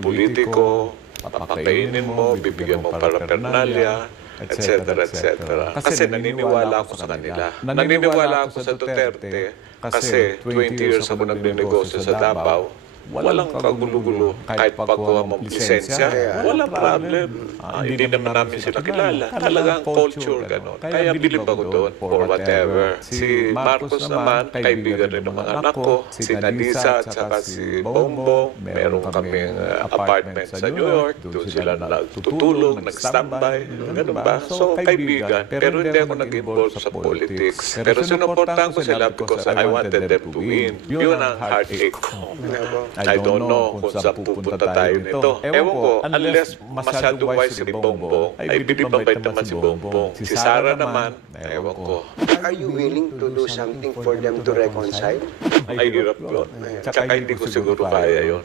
politiko, papakainin mo, bibigyan mo parapernalya, etc. etc. Kasi naniniwala ako sa kanila. Naniniwala ako sa Duterte kasi 20 years ako nagninegosyo sa Davao. Walang kagulo-gulo. Kahit pagkuha mong lisensya, walang problem. Hindi naman namin sila kilala. Talagang culture, gano'n. Kaya bilib ako doon for whatever. Si Marcos naman, kaibigan rin ng mga anak ko. Si Nadisa at saka si Bongbong. Meron kaming apartment sa New York. Doon sila nagtutulong, nag-standby. Ganun ba? So, kaibigan. Pero hindi ako nag-involve sa politics. Pero sinuportahan ko sila because I wanted them to win. Yun ang heartache ko. I don't know kung saan pupunta tayo nito. Ewan ko, unless masyado wise si Bongbong, ay binibabait naman si Bongbong. Si Sara naman, ewan ko. Are you willing to do something for them to reconcile? Ay hirap yun. Tsaka hindi ko siguro kaya yun.